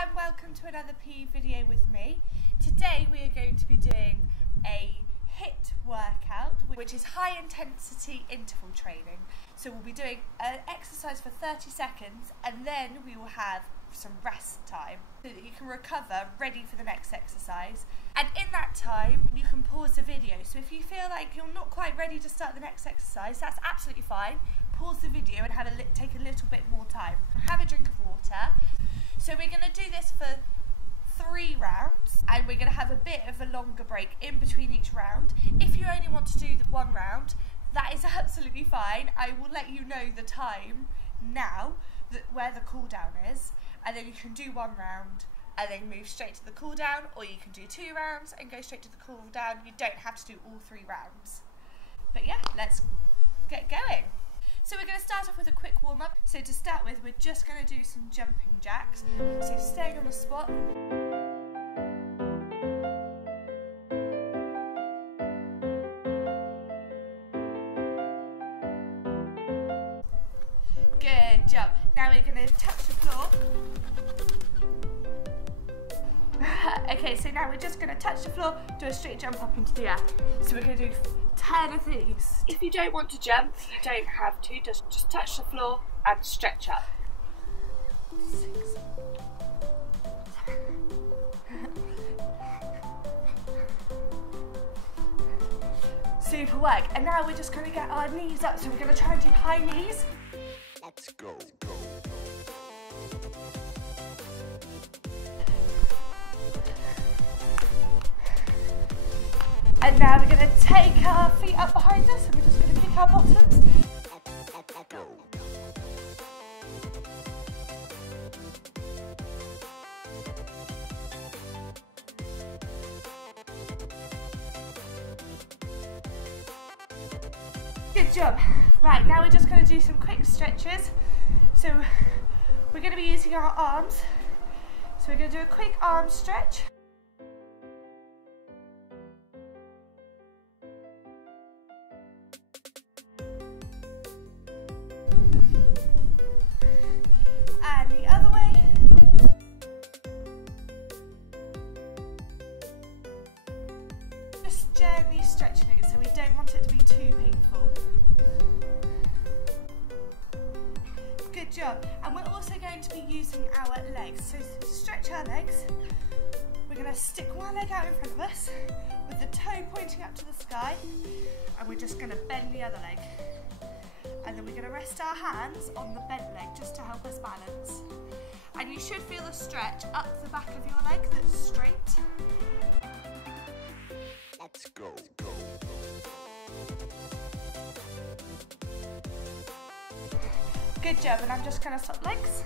and welcome to another PE video with me. Today we are going to be doing a HIIT workout, which is high intensity interval training. So we'll be doing an exercise for 30 seconds and then we will have some rest time so that you can recover, ready for the next exercise. And in that time you can pause the video. So if you feel like you're not quite ready to start the next exercise, that's absolutely fine. Pause the video and take a little bit more time. Have a drink of water. So we're going to do this for 3 rounds and we're going to have a bit of a longer break in between each round. If you only want to do the 1 round, that is absolutely fine. I will let you know the time now, where the cool down is, and then you can do 1 round and then move straight to the cool down, or you can do 2 rounds and go straight to the cool down. You don't have to do all 3 rounds. But yeah, let's get going. So we're going to start off with a quick warm-up. So to start with, we're just going to do some jumping jacks. So staying on the spot. Good job. Now we're going to touch the floor. Okay, so now we're just going to touch the floor, do a straight jump up into the air. So we're going to do 10 of these. If you don't want to jump, you don't have to, just touch the floor and stretch up. 6, 7. Super work. And now we're just going to get our knees up, so we're going to try and do high knees. Let's go. And now we're going to take our feet up behind us and we're just going to kick our bottoms. Good job. Right, now we're just going to do some quick stretches. So we're going to be using our arms. So we're going to do a quick arm stretch. And the other way. Just gently stretching it, so we don't want it to be too painful. Good job. And we're also going to be using our legs. So to stretch our legs, we're going to stick one leg out in front of us with the toe pointing up to the sky, and we're just going to bend the other leg. And then we're going to rest our hands on the bent leg just to help us balance. And you should feel a stretch up the back of your leg that's straight. Let's go. Good job, and I'm just going to swap legs.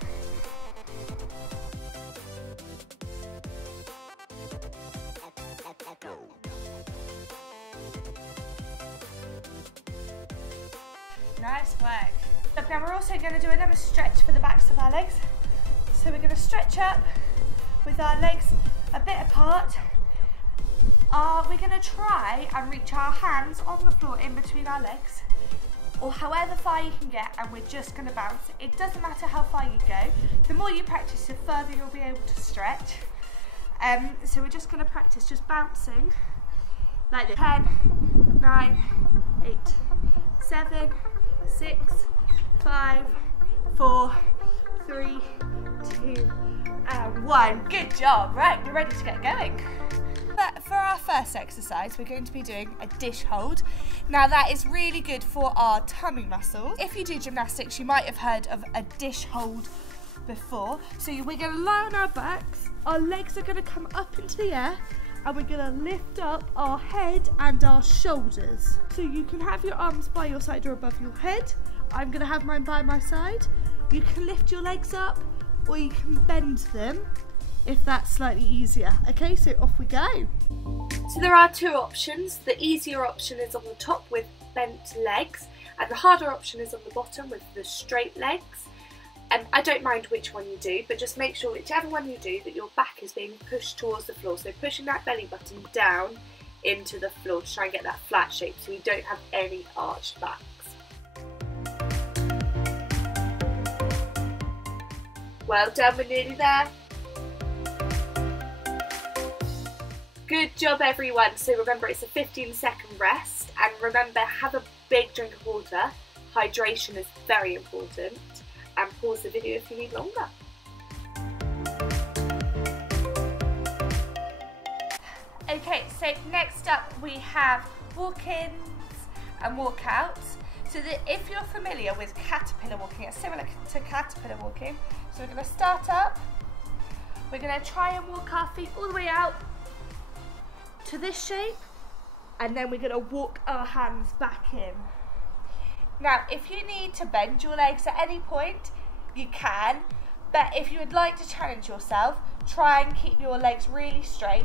Nice work. Now we're also going to do another stretch for the backs of our legs. So we're going to stretch up with our legs a bit apart. We're going to try and reach our hands on the floor in between our legs, or however far you can get, and we're just going to bounce. It doesn't matter how far you go. The more you practice, the further you'll be able to stretch. So we're just going to practice just bouncing like this. 10, 9, 8, 7, 6, 5, 4, 3, 2, and 1. Good job. Right, we're ready to get going. For our first exercise, we're going to be doing a dish hold. Now that is really good for our tummy muscles. If you do gymnastics, you might have heard of a dish hold before. So we're going to lie on our backs, our legs are going to come up into the air, and we're going to lift up our head and our shoulders. So you can have your arms by your side or above your head. I'm going to have mine by my side. You can lift your legs up or you can bend them if that's slightly easier. Okay, so off we go. So there are 2 options. The easier option is on the top with bent legs, and the harder option is on the bottom with the straight legs. I don't mind which one you do, but just make sure whichever one you do that your back is being pushed towards the floor. So pushing that belly button down into the floor to try and get that flat shape so we don't have any arched backs. Well done, we're nearly there. Good job everyone. So remember, it's a 15-second rest, and remember, have a big drink of water. Hydration is very important, and pause the video if you need longer. Okay, so next up we have walk-ins and walkouts. So that if you're familiar with caterpillar walking, it's similar to caterpillar walking. So we're going to start up, we're going to try and walk our feet all the way out to this shape, and then we're going to walk our hands back in. Now if you need to bend your legs at any point, you can, but if you would like to challenge yourself, try and keep your legs really straight.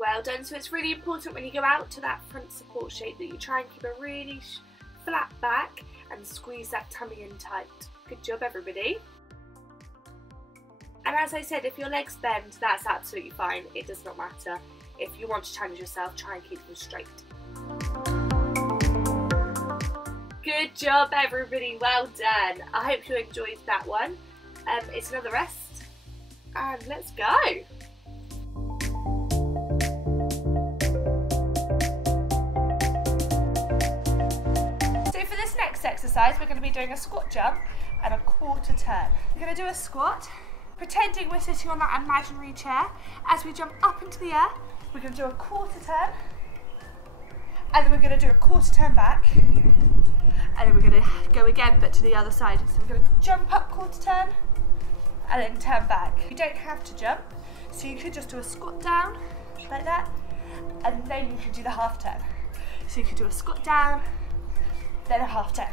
Well done. So it's really important when you go out to that front support shape that you try and keep a really flat back and squeeze that tummy in tight. Good job everybody. And as I said, if your legs bend, that's absolutely fine. It does not matter. If you want to challenge yourself, try and keep them straight. Good job everybody, well done. I hope you enjoyed that one. It's another rest, and let's go. Exercise, we're going to be doing a squat jump and a quarter turn. We're going to do a squat, pretending we're sitting on that imaginary chair. As we jump up into the air, we're going to do a quarter turn, and then we're going to do a quarter turn back, and then we're going to go again but to the other side. So we're going to jump up, quarter turn, and then turn back. You don't have to jump, so you could just do a squat down like that, and then you could do the half turn. So you could do a squat down, then a half turn.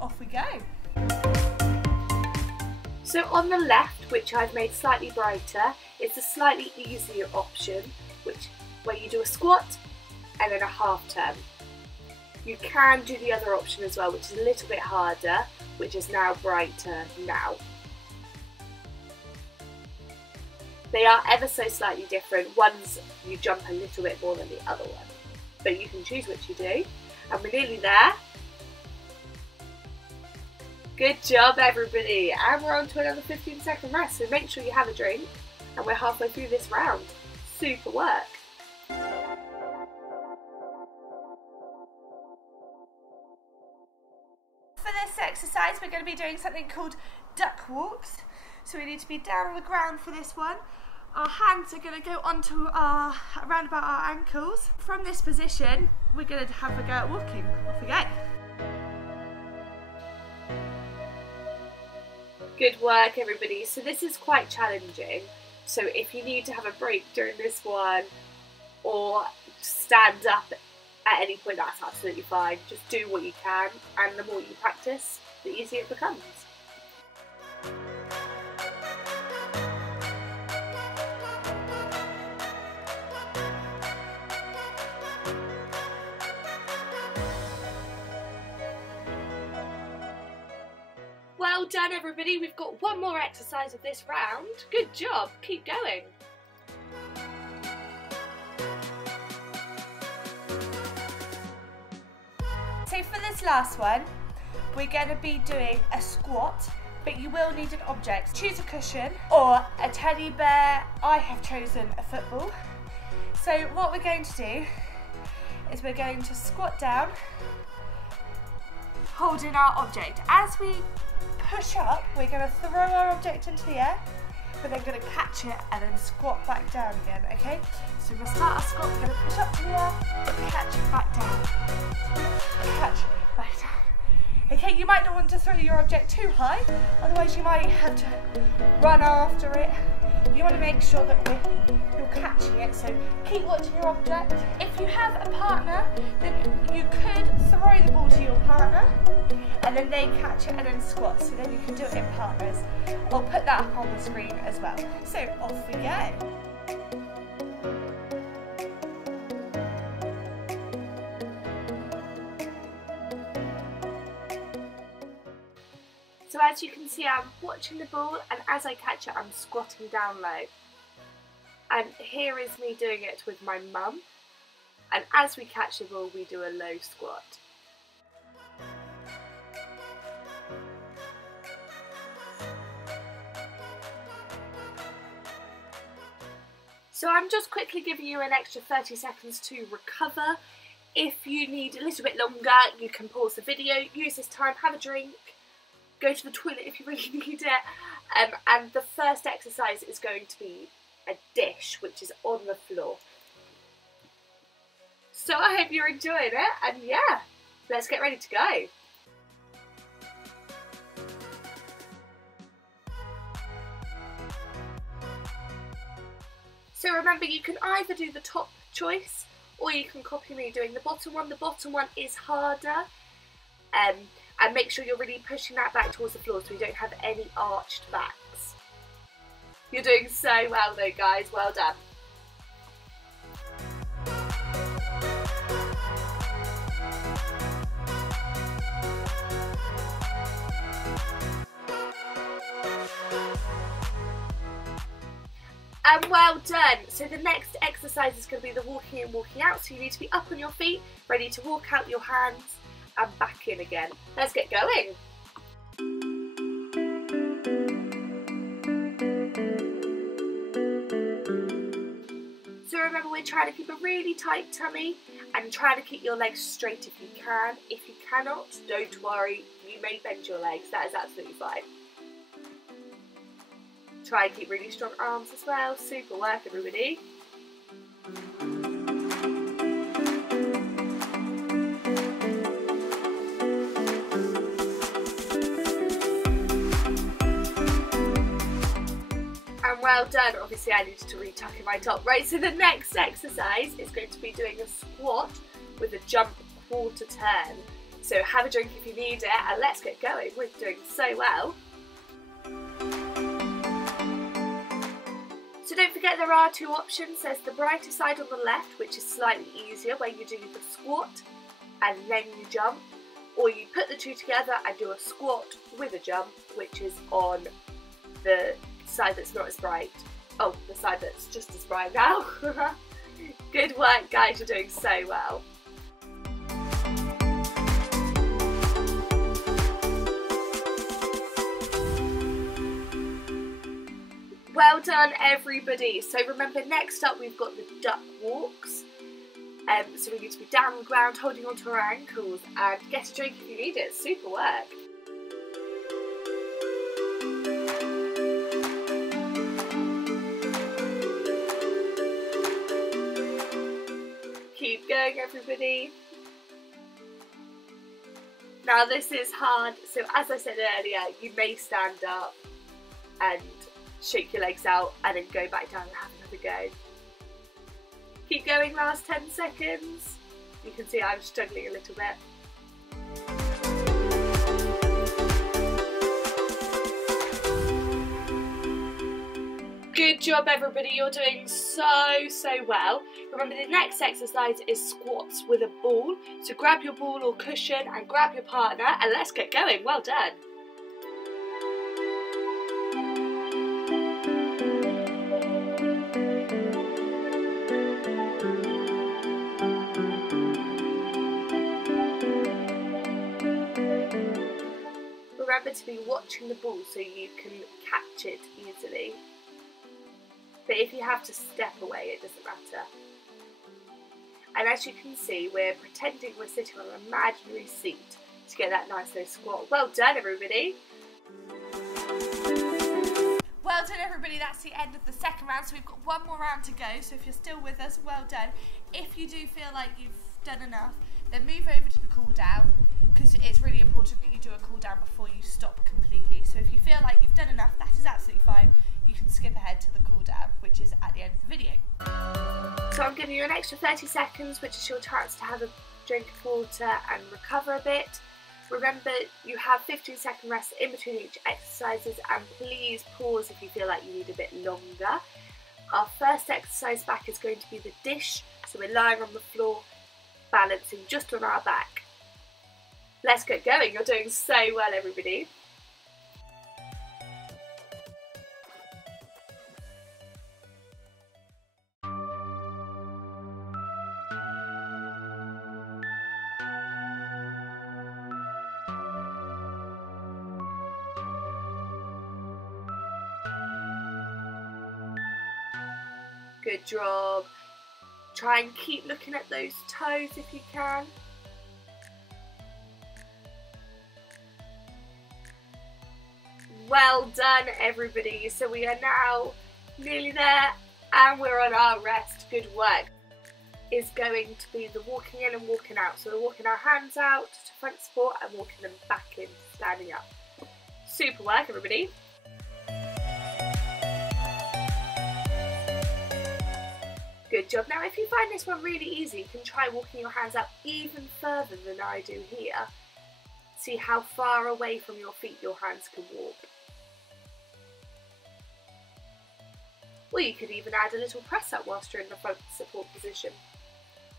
Off we go. So on the left, which I've made slightly brighter, it's a slightly easier option, where you do a squat and then a half turn. You can do the other option as well, which is a little bit harder, which is now brighter now. They are ever so slightly different. One's you jump a little bit more than the other one, but you can choose which you do. And we're nearly there. Good job everybody, and we're on to another 15-second rest, so make sure you have a drink, and we're halfway through this round. Super work. For this exercise we're going to be doing something called duck walks. So we need to be down on the ground for this one. Our hands are going to go onto around about our ankles. From this position we're going to have a go at walking. Off we go. Good work everybody. So this is quite challenging, so if you need to have a break during this one or stand up at any point, that's absolutely fine. Just do what you can, and the more you practice, the easier it becomes. Well done everybody, we've got one more exercise of this round. Good job, keep going. So for this last one, we're going to be doing a squat, but you will need an object. Choose a cushion or a teddy bear. I have chosen a football. So what we're going to do is we're going to squat down, holding our object. As we push up, we're going to throw our object into the air, but then going to catch it and then squat back down again, okay? So we're going to start our squat, we're going to push up to the air, catch it back down, catch it back down. Okay, you might not want to throw your object too high, otherwise you might have to run after it. You want to make sure that you're catching it, so keep watching your object. If you have a partner, then you could throw the ball to your partner, and then they catch it and then squat, so then you can do it in partners. I'll put that up on the screen as well. So off we go. So as you can see, I'm watching the ball, and as I catch it, I'm squatting down low. And here is me doing it with my mum. And as we catch the ball, we do a low squat. So I'm just quickly giving you an extra 30 seconds to recover. If you need a little bit longer, you can pause the video, use this time, have a drink, go to the toilet if you really need it. And the first exercise is going to be a dish, which is on the floor. So I hope you're enjoying it, and yeah, let's get ready to go. So remember, you can either do the top choice or you can copy me doing the bottom one. The bottom one is harder, and make sure you're really pushing that back towards the floor so you don't have any arched backs. You're doing so well though, guys, well done. And well done. So the next exercise is going to be the walking in, walking out. So you need to be up on your feet, ready to walk out your hands and back in again. Let's get going. So remember, we're trying to keep a really tight tummy and try to keep your legs straight if you can. If you cannot, don't worry, you may bend your legs, that is absolutely fine. Try and keep really strong arms as well. Super work, everybody. And well done. Obviously I needed to retuck in my top. Right, so the next exercise is going to be doing a squat with a jump quarter turn. So have a drink if you need it, and let's get going. We're doing so well. So don't forget, there are two options. There's the brighter side on the left, which is slightly easier, where you do the squat and then you jump, or you put the two together and do a squat with a jump, which is on the side that's not as bright. Oh, the side that's just as bright now. Good work, guys, you're doing so well. Well done, everybody. So remember, next up we've got the duck walks. So we need to be down on the ground, holding onto our ankles, and get a drink if you need it. Super work. Keep going, everybody. Now this is hard, so as I said earlier, you may stand up and shake your legs out and then go back down and have another go. Keep going, last 10 seconds. You can see I'm struggling a little bit. Good job, everybody, you're doing so well. Remember, the next exercise is squats with a ball. So grab your ball or cushion and grab your partner and let's get going. Well done. Remember to be watching the ball so you can catch it easily. But if you have to step away, it doesn't matter. And as you can see, we're pretending we're sitting on an imaginary seat to get that nice low squat. Well done, everybody. Well done, everybody. That's the end of the second round. So we've got one more round to go. So if you're still with us, well done. If you do feel like you've done enough, then move over to the cool down, because it's really important that you do a cool down before you stop completely. So if you feel like you've done enough, that is absolutely fine. You can skip ahead to the cool down, which is at the end of the video. So I'm giving you an extra 30 seconds, which is your chance to have a drink of water and recover a bit. Remember, you have 15-second rest in between each exercises, and please pause if you feel like you need a bit longer. Our first exercise back is going to be the dish, so we're lying on the floor, balancing just on our back. Let's get going. You're doing so well, everybody. Good job. Try and keep looking at those toes if you can. Well done, everybody. So we are now nearly there and we're on our rest. Good work. Is going to be the walking in and walking out. So we're walking our hands out to front support and walking them back in, standing up. Super work, everybody. Good job. Now, if you find this one really easy, you can try walking your hands out even further than I do here. See how far away from your feet your hands can walk. Or you could even add a little press up whilst you're in the front support position.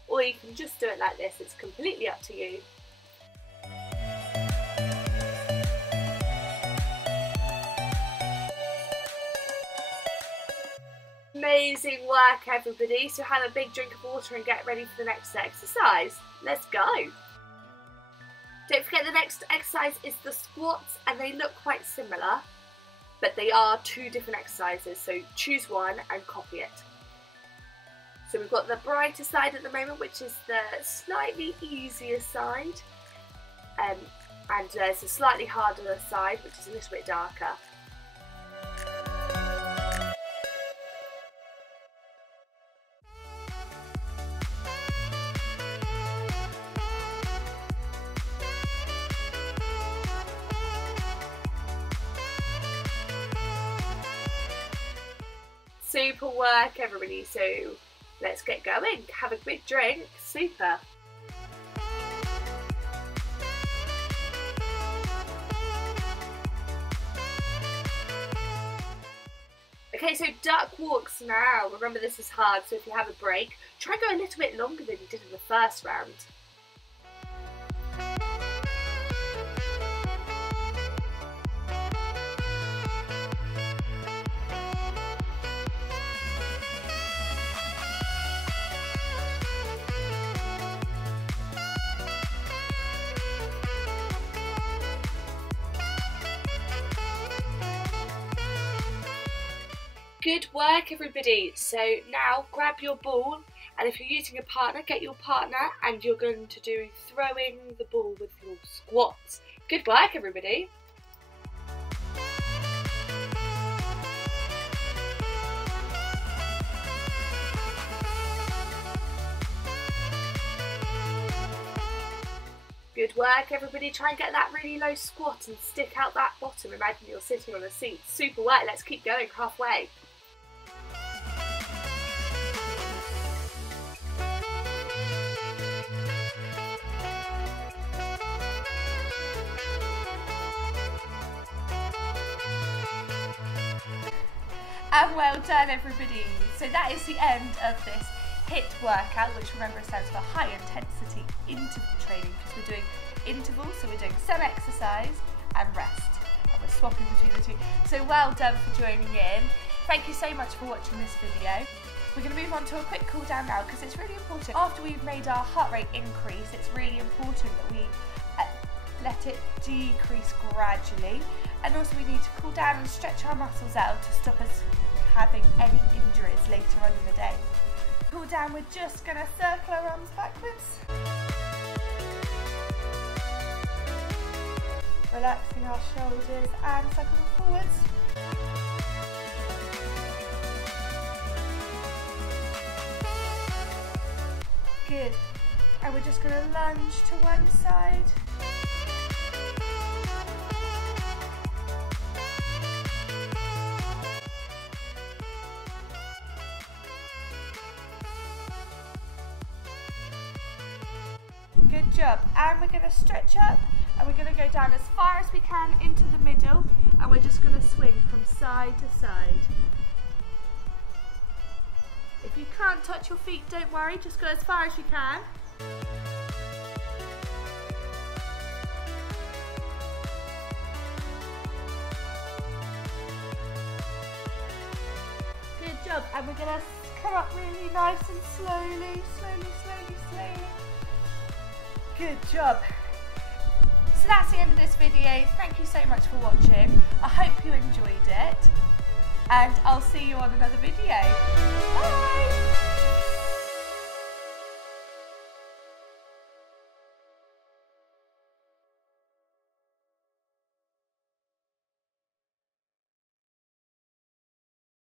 Or you can just do it like this, it's completely up to you. Amazing work, everybody. So have a big drink of water and get ready for the next exercise. Let's go. Don't forget the next exercise is the squats, and they look quite similar, but they are two different exercises, so choose one and copy it. So we've got the brighter side at the moment, which is the slightly easier side, and there's a slightly harder side, which is a little bit darker. Super work, everybody. So let's get going. Have a big drink. Super. Okay, so duck walks now. Remember, this is hard, so if you have a break, try and go a little bit longer than you did in the first round. Good work, everybody. So now grab your ball, and if you're using a partner, get your partner, and you're going to do throwing the ball with your squats. Good work, everybody. Good work, everybody. Try and get that really low squat and stick out that bottom. Imagine you're sitting on a seat. Super work. Let's keep going halfway. And well done, everybody. So that is the end of this HIIT workout, which remember stands for high intensity interval training, because we're doing intervals, so we're doing some exercise and rest, and we're swapping between the two. So well done for joining in. Thank you so much for watching this video. We're going to move on to a quick cool down now, because it's really important. After we've made our heart rate increase, it's really important that we let it decrease gradually, and also we need to cool down and stretch our muscles out to stop us having any injuries later on in the day. Cool down, we're just going to circle our arms backwards, relaxing our shoulders and circle them forwards. Good. And we're just going to lunge to one side. Good job. And we're going to stretch up, and we're going to go down as far as we can into the middle, and we're just going to swing from side to side. If you can't touch your feet, don't worry, just go as far as you can. Good job. And we're going to come up really nice and slowly, slowly, slowly, slowly. Good job. So that's the end of this video. Thank you so much for watching. I hope you enjoyed it. and I'll see you on another video. Bye!